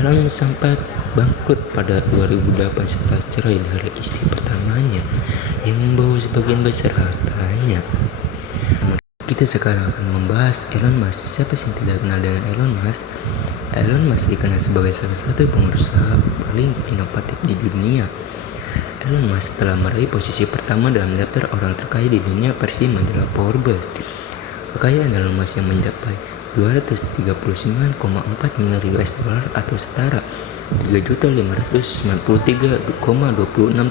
Elon sempat bangkrut pada 2008 setelah cerai dari istri pertamanya yang membawa sebagian besar hartanya. Kita sekarang akan membahas Elon Musk. Siapa sih yang tidak kenal dengan Elon Musk? Elon Musk dikenal sebagai salah satu pengusaha paling inovatif di dunia. Elon Musk telah meraih posisi pertama dalam daftar orang terkaya di dunia versi majalah Forbes. Kekayaan Elon Musk yang mencapai 239,4 miliar US dollar atau setara 3.593,26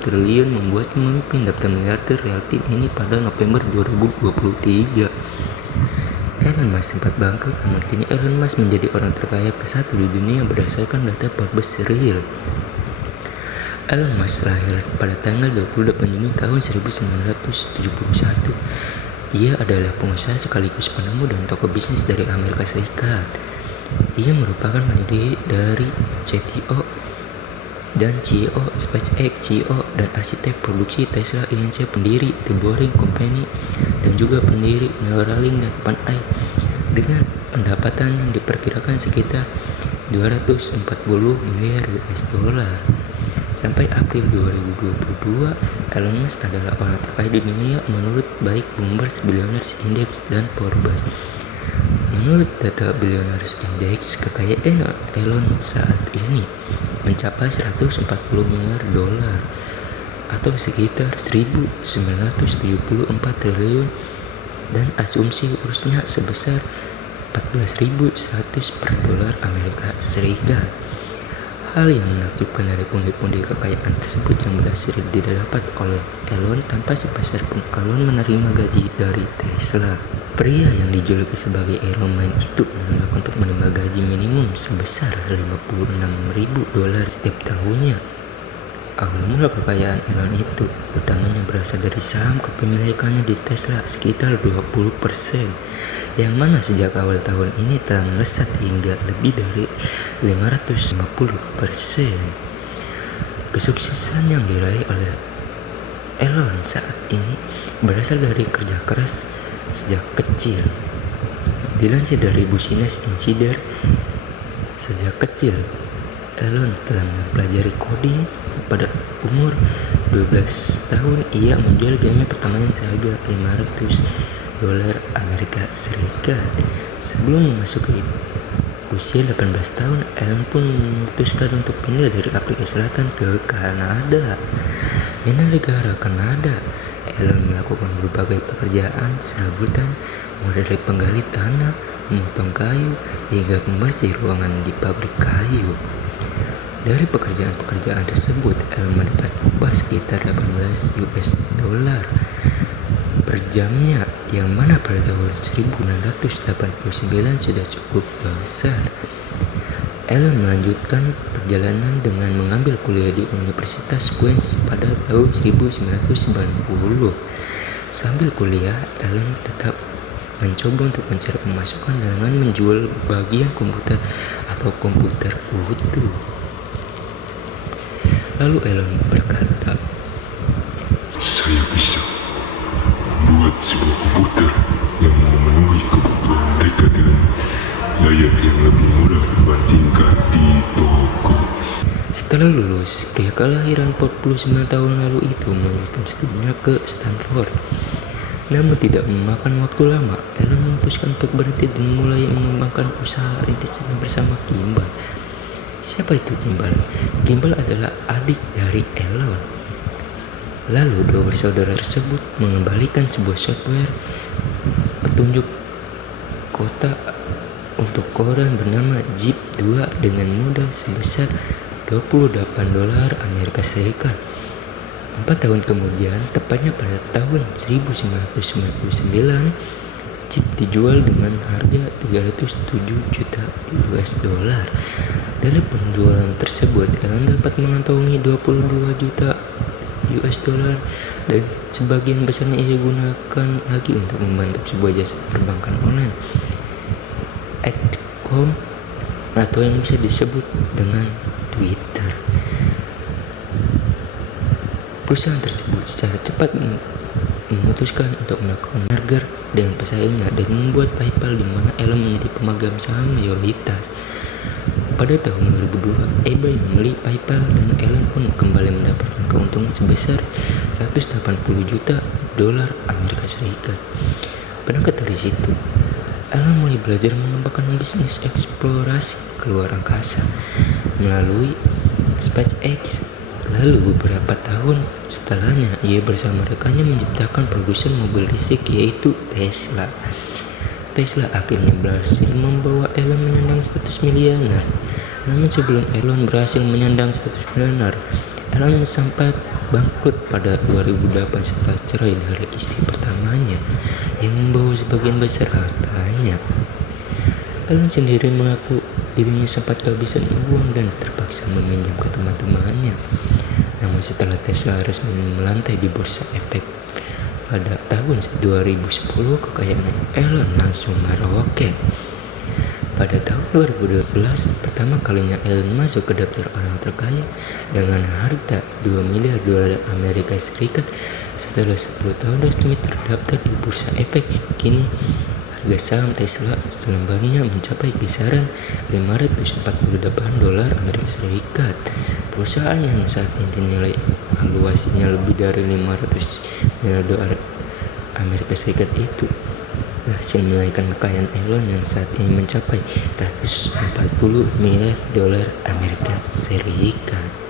triliun membuatnya memimpin daftar miliarder reality ini pada November 2023. Elon Musk sempat bangkrut, namun kini Elon Musk menjadi orang terkaya ke-1 di dunia berdasarkan data Forbes Real. Elon Musk lahir pada tanggal 28 Juni tahun 1971. Ia adalah pengusaha sekaligus penemu dan tokoh bisnis dari Amerika Serikat. Ia merupakan pendiri dari CTO dan CEO SpaceX, CEO dan arsitek produksi Tesla Inc., pendiri The Boring Company, dan juga pendiri Neuralink dan OpenAI, dengan pendapatan yang diperkirakan sekitar 240 miliar US dollar. Sampai April 2022, Elon Musk adalah orang terkaya di dunia menurut baik Bloomberg Billionaires Index dan Forbes. Menurut data Billionaires Index, kekayaan Elon saat ini mencapai 140 miliar dolar atau sekitar 1.974 triliun dan asumsi kursnya sebesar 14.100 per dolar Amerika Serikat. Hal yang menakjubkan dari pundi-pundi kekayaan tersebut yang berhasil didapat oleh Elon tanpa sepeser pun Elon menerima gaji dari Tesla. Pria yang dijuluki sebagai Iron Man itu menolak untuk menerima gaji minimum sebesar 56.000 dolar setiap tahunnya. Awal mula kekayaan Elon itu utamanya berasal dari saham kepemilikannya di Tesla sekitar 20%, yang mana sejak awal tahun ini telah melesat hingga lebih dari 550%. Kesuksesan yang diraih oleh Elon saat ini berasal dari kerja keras sejak kecil. Dilansir dari Business Insider, sejak kecil Elon telah mempelajari coding. Pada umur 12 tahun, ia menjual game pertamanya seharga 500 dolar Amerika Serikat. Sebelum memasuki usia 18 tahun, Elon pun memutuskan untuk pindah dari Afrika Selatan ke Kanada. Di negara Kanada, Elon melakukan berbagai pekerjaan serabutan, mulai dari penggali tanah, memotong kayu, hingga pembersih ruangan di pabrik kayu. Dari pekerjaan-pekerjaan tersebut, Elon mendapat upah sekitar 18 US dollar per jamnya, yang mana pada tahun 1989 sudah cukup besar. Elon melanjutkan perjalanan dengan mengambil kuliah di Universitas Queens pada tahun 1990. Sambil kuliah, Elon tetap mencoba untuk mencari pemasukan dengan menjual bagian komputer atau komputer utuh. Lalu Elon berkata, "Saya bisa membuat sebuah komputer yang memenuhi kebutuhan mereka dengan layar yang lebih murah dibandingkan di toko." Setelah lulus, pria kelahiran 49 tahun lalu itu melanjutkan studinya ke Stanford. Namun tidak memakan waktu lama, Elon memutuskan untuk berhenti dan mulai mengembangkan usaha rintisannya bersama Kimball. Siapa itu Kimball? Kimball adalah adik dari Elon. Lalu dua bersaudara tersebut mengembalikan sebuah software petunjuk kota untuk koran bernama Zip 2 dengan modal sebesar 28 dolar Amerika Serikat. 4 tahun kemudian, tepatnya pada tahun 1999, Zip dijual dengan harga 307 juta US dollar. Dari penjualan tersebut, Elon dapat mengantongi 22 juta US dollar dan sebagian besarnya ia gunakan lagi untuk membantu sebuah jasa perbankan online, X.com, atau yang bisa disebut dengan Twitter. Perusahaan tersebut secara cepat memutuskan untuk melakukan merger dengan pesaingnya dan membuat PayPal, di mana Elon menjadi pemegang saham mayoritas. Pada tahun 2002, eBay membeli PayPal dan Elon pun kembali mendapatkan keuntungan sebesar 180 juta dolar Amerika Serikat. Berangkat dari situ, Elon mulai belajar mengembangkan bisnis eksplorasi keluar angkasa melalui SpaceX. Lalu beberapa tahun setelahnya, ia bersama rekannya menciptakan produsen mobil listrik yaitu Tesla. Tesla akhirnya berhasil membawa Elon menyandang status miliuner. Namun sebelum Elon berhasil menyandang status miliuner, Elon sempat bangkrut pada 2008 setelah cerai dari istri pertamanya yang membawa sebagian besar hartanya. Elon sendiri mengaku dirinya sempat kehabisan uang dan terpaksa meminjam ke teman-temannya. Namun setelah Tesla resmi melantai di bursa efek pada tahun 2010, kekayaan Elon langsung meroket. Pada tahun 2012, pertama kalinya Elon masuk ke daftar orang terkaya dengan harta 2 miliar dolar Amerika Serikat. Setelah 10 tahun resmi terdaftar di bursa efek, kini harga saham Tesla selembarnya mencapai kisaran 548 dolar Amerika Serikat. Perusahaan yang saat ini dinilai valuasinya lebih dari 500 miliar dolar Amerika Serikat itu berhasil menaikkan kekayaan Elon yang saat ini mencapai 140 miliar dolar Amerika Serikat.